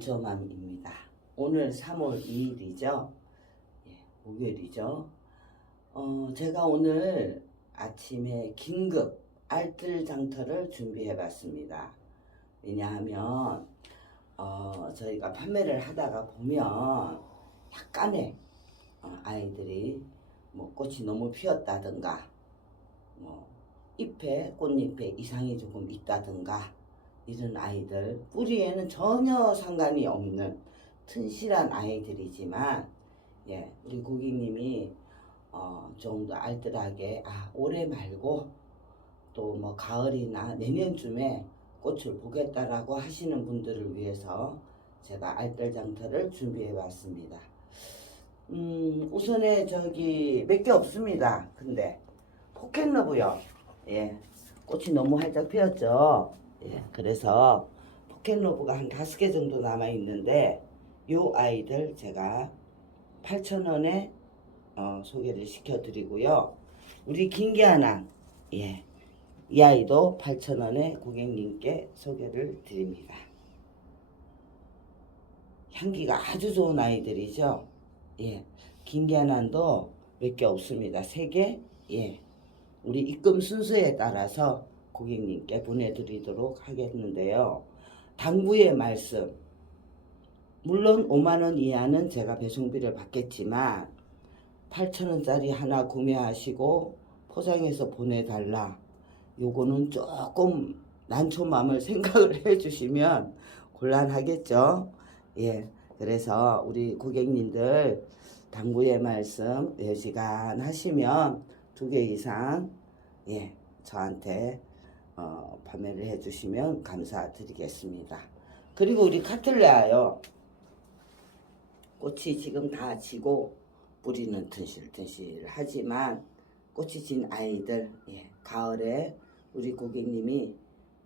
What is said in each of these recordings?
난초맘입니다. 오늘 3월 2일이죠. 예, 목요일이죠. 어, 제가 오늘 아침에 긴급 알뜰 장터를 준비해 봤습니다. 왜냐하면 어, 저희가 판매를 하다가 보면 약간의 어, 아이들이 뭐 꽃이 너무 피었다든가 뭐 잎에 꽃잎에 이상이 조금 있다든가 이런 아이들 뿌리에는 전혀 상관이 없는 튼실한 아이들이지만 예 우리 고객님이 어, 좀 더 알뜰하게 아 올해 말고 또 뭐 가을이나 내년쯤에 꽃을 보겠다라고 하시는 분들을 위해서 제가 알뜰장터를 준비해 봤습니다. 음 우선에 저기 몇 개 없습니다. 근데 포켓러브요. 예 꽃이 너무 활짝 피었죠. 예, 그래서 포켓로브가 한 다섯 개 정도 남아 있는데 요 아이들 제가 8,000원에 어, 소개를 시켜드리고요. 우리 김기아나 예, 이 아이도 8,000원에 고객님께 소개를 드립니다. 향기가 아주 좋은 아이들이죠. 예, 김기아난도 몇 개 없습니다. 세 개. 예, 우리 입금 순서에 따라서 고객님께 보내드리도록 하겠는데요. 당부의 말씀. 물론 5만원 이하는 제가 배송비를 받겠지만 8천원짜리 하나 구매하시고 포장해서 보내달라. 요거는 조금 난초맘을 생각을 해주시면 곤란하겠죠. 예. 그래서 우리 고객님들 당부의 말씀 4시간 하시면 두 개 이상 예, 저한테 어, 판매를 해주시면 감사드리겠습니다. 그리고 우리 카틀레아요. 꽃이 지금 다 지고 뿌리는 튼실튼실 하지만 꽃이 진 아이들 예, 가을에 우리 고객님이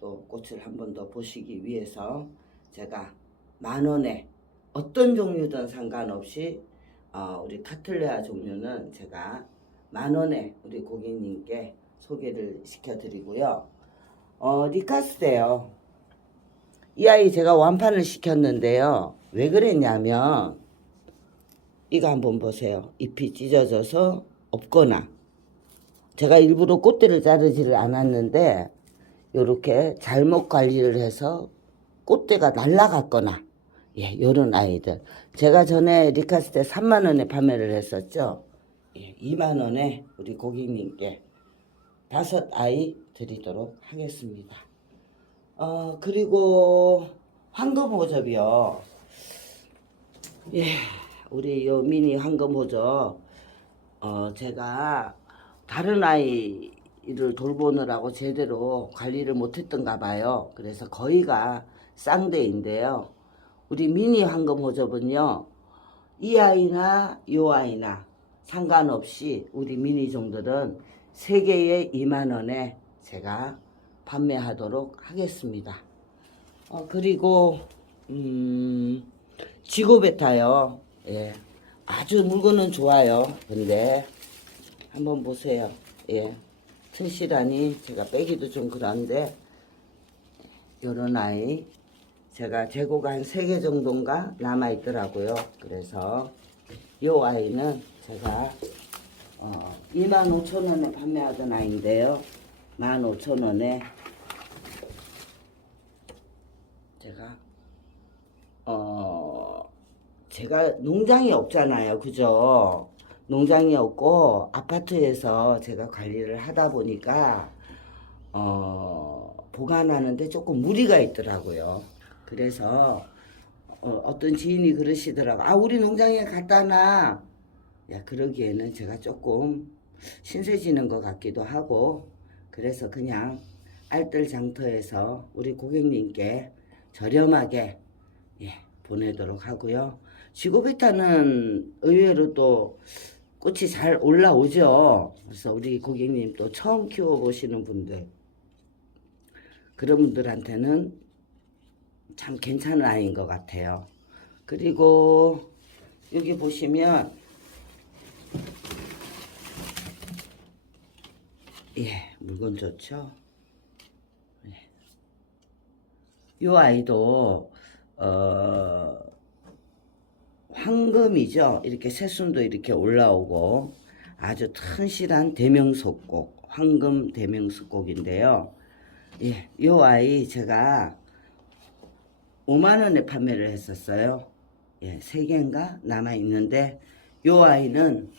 또 꽃을 한 번 더 보시기 위해서 제가 만 원에 어떤 종류든 상관없이 어, 우리 카틀레아 종류는 제가 만 원에 우리 고객님께 소개를 시켜드리고요. 어, 리카스데요. 이 아이 제가 완판을 시켰는데요. 왜 그랬냐면 이거 한번 보세요. 잎이 찢어져서 없거나 제가 일부러 꽃대를 자르지를 않았는데 이렇게 잘못 관리를 해서 꽃대가 날라갔거나 예, 요런 아이들. 제가 전에 리카스 테 3만 원에 판매를 했었죠. 예, 2만 원에 우리 고객님께 다섯 아이 드리도록 하겠습니다. 어, 그리고 황금 호접이요. 예, 우리 요 미니 황금 호접, 어, 제가 다른 아이를 돌보느라고 제대로 관리를 못했던가 봐요. 그래서 거의가 쌍대인데요. 우리 미니 황금 호접은요, 이 아이나 요 아이나 상관없이 우리 미니 종들은 세 개에 2만 원에 제가 판매하도록 하겠습니다. 어, 그리고 음, 지고베타요. 예. 아주 물건은 좋아요. 근데 한번 보세요. 예. 튼실하니 제가 빼기도 좀 그런데 요런 아이 제가 재고가 한세개 정도인가 남아 있더라고요. 그래서 요 아이는 제가 어, 25,000원에 판매하던 아이인데요. 15,000원에 제가 어 제가 농장이 없잖아요. 그죠? 농장이 없고 아파트에서 제가 관리를 하다 보니까 어 보관하는데 조금 무리가 있더라고요. 그래서 어, 어떤 지인이 그러시더라고. 아, 우리 농장에 갖다 놔. 야, 그러기에는 제가 조금 신세 지는 것 같기도 하고, 그래서 그냥 알뜰 장터에서 우리 고객님께 저렴하게 예, 보내도록 하고요. 지고베타는 의외로 또 꽃이 잘 올라오죠. 그래서 우리 고객님 또 처음 키워보시는 분들, 그런 분들한테는 참 괜찮은 아이인 것 같아요. 그리고 여기 보시면 예 물건 좋죠. 예. 이 아이도 어, 황금이죠. 이렇게 새순도 이렇게 올라오고 아주 튼실한 대명석곡, 황금 대명석곡인데요. 예, 요 아이 제가 5만 원에 판매를 했었어요. 예, 세 개인가 남아 있는데 요 아이는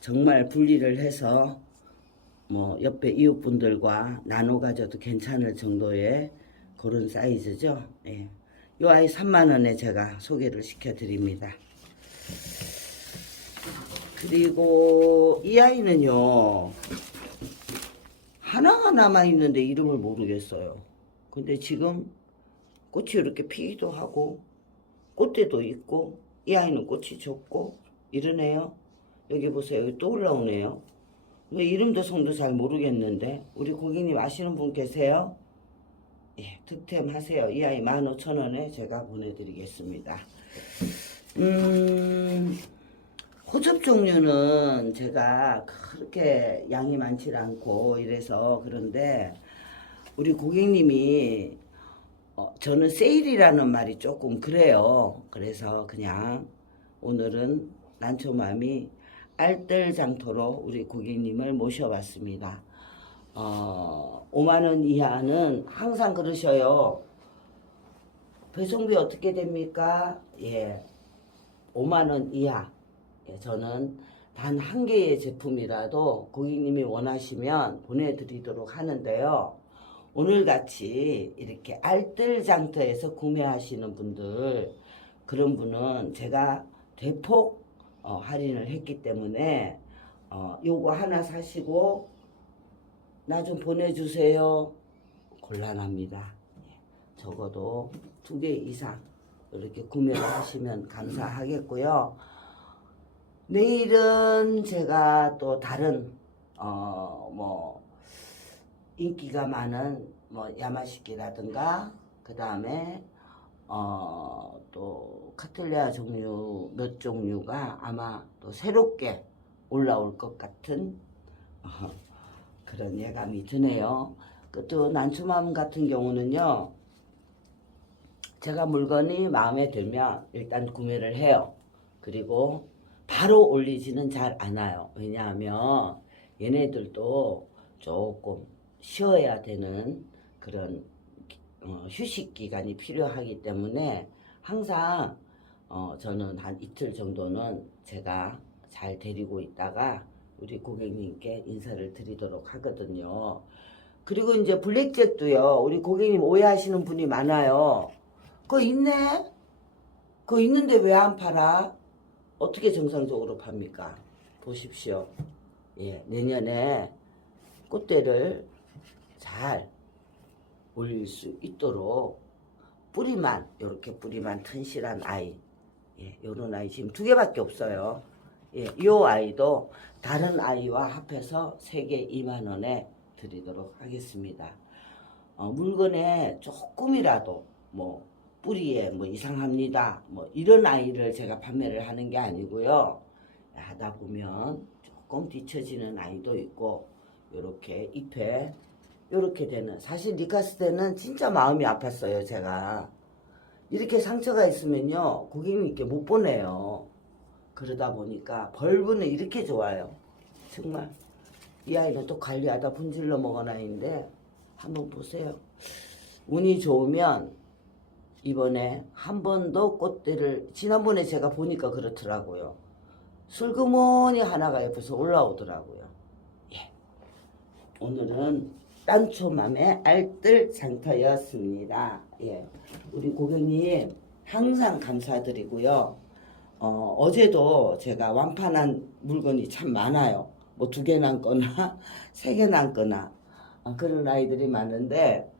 정말 분리를 해서 뭐 옆에 이웃분들과 나눠 가져도 괜찮을 정도의 그런 사이즈죠. 예. 요 아이 3만 원에 제가 소개를 시켜 드립니다. 그리고 이 아이는요. 하나가 남아 있는데 이름을 모르겠어요. 근데 지금 꽃이 이렇게 피기도 하고 꽃대도 있고 이 아이는 꽃이 좋고 이러네요. 여기 보세요. 여기 또 올라오네요. 뭐 이름도 성도 잘 모르겠는데 우리 고객님 아시는 분 계세요? 예, 득템 하세요. 이 아이 15,000원에 제가 보내드리겠습니다. 음, 호접 종류는 제가 그렇게 양이 많지 않고 이래서 그런데 우리 고객님이 어, 저는 세일이라는 말이 조금 그래요. 그래서 그냥 오늘은 난초맘이 알뜰 장터로 우리 고객님을 모셔봤습니다. 어, 5만원 이하는 항상 그러셔요. 배송비 어떻게 됩니까? 예, 5만원 이하. 예, 저는 단 한 개의 제품이라도 고객님이 원하시면 보내드리도록 하는데요. 오늘 같이 이렇게 알뜰장터에서 구매하시는 분들, 그런 분은 제가 대폭 어, 할인을 했기 때문에 어, 요거 하나 사시고 나 좀 보내주세요. 곤란합니다. 예, 적어도 두 개 이상 이렇게 구매를 하시면 감사하겠고요. 내일은 제가 또 다른 어 뭐 인기가 많은 뭐 야마시키라든가 그 다음에 어 또 카틀레아 종류 몇 종류가 아마 또 새롭게 올라올 것 같은 어, 그런 예감이 드네요. 그또 난초맘 같은 경우는요. 제가 물건이 마음에 들면 일단 구매를 해요. 그리고 바로 올리지는 잘 않아요. 왜냐하면 얘네들도 조금 쉬어야 되는 그런 어, 휴식 기간이 필요하기 때문에 항상 어, 저는 한 이틀 정도는 제가 잘 데리고 있다가 우리 고객님께 인사를 드리도록 하거든요. 그리고 이제 블랙잭도요. 우리 고객님 오해하시는 분이 많아요. 그거 있네? 그거 있는데 왜 안 팔아? 어떻게 정상적으로 팝니까? 보십시오. 예, 내년에 꽃대를 잘 올릴 수 있도록 뿌리만 이렇게 뿌리만 튼실한 아이 예, 요런 아이 지금 두 개밖에 없어요. 예, 요 아이도 다른 아이와 합해서 세 개 2만 원에 드리도록 하겠습니다. 어, 물건에 조금이라도 뭐 뿌리에 뭐 이상합니다. 뭐 이런 아이를 제가 판매를 하는 게 아니고요. 하다 보면 조금 뒤처지는 아이도 있고 요렇게 잎에 요렇게 되는. 사실 니카스 때는 진짜 마음이 아팠어요 제가. 이렇게 상처가 있으면요 고객님께 못 보내요. 그러다 보니까 벌브는 이렇게 좋아요. 정말. 이 아이는 또 관리하다 분질러 먹은 아이인데 한번 보세요. 운이 좋으면 이번에 한 번도 꽃대를 지난번에 제가 보니까 그렇더라고요. 슬그머니 하나가 옆에서 올라오더라고요. 예. 오늘은 딴초맘의 알뜰 장터였습니다. 예. 우리 고객님 항상 감사드리고요. 어, 어제도 제가 완판한 물건이 참 많아요. 뭐 두 개 남거나 세 개 남거나 어, 그런 아이들이 많은데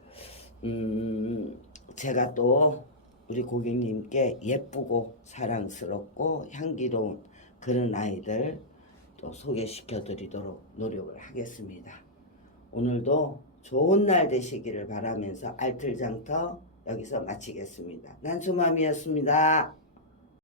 음, 제가 또 우리 고객님께 예쁘고 사랑스럽고 향기로운 그런 아이들 또 소개시켜 드리도록 노력을 하겠습니다. 오늘도 좋은 날 되시기를 바라면서 알뜰장터 여기서 마치겠습니다. 난초맘이었습니다.